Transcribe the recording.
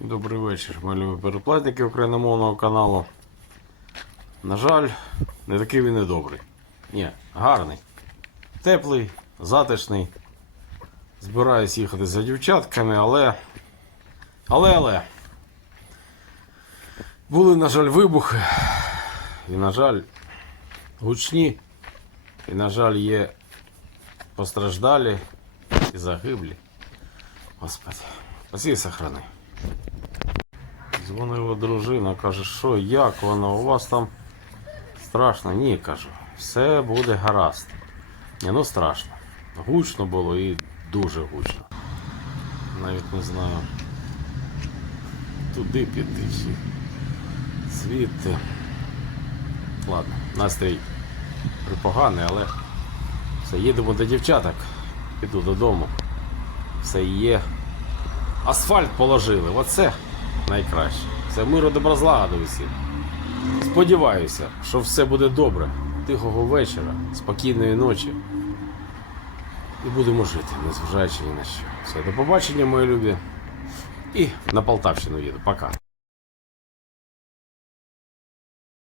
Добрий вечір, мої любі переплатники україномовного каналу. На жаль, не такий він і добрий. Ні, гарний. Теплий, затишний. Збираюсь їхати за дівчатками, але. Але, але. Були, на жаль, вибухи. І, на жаль, гучні. І, на жаль, є постраждалі і загиблі. Господи, спаси і сохрани. Дзвонила дружина, каже, що, як воно, у вас там страшно? Ні, кажу, все буде гаразд. Ні, ну страшно. Гучно було і дуже гучно. Навіть не знаю. Туди піти всі. Звідти. Ладно, настрій припоганий, але все, їдемо до дівчаток. Піду додому. Все є. Асфальт положили. Оце найкраще. Це миру доброзлагоду усім. Сподіваюся, що все буде добре. Тихого вечора, спокійної ночі. І будемо жити, незважаючи ні на що. Все, до побачення, мої любі. І на Полтавщину їду. Пока.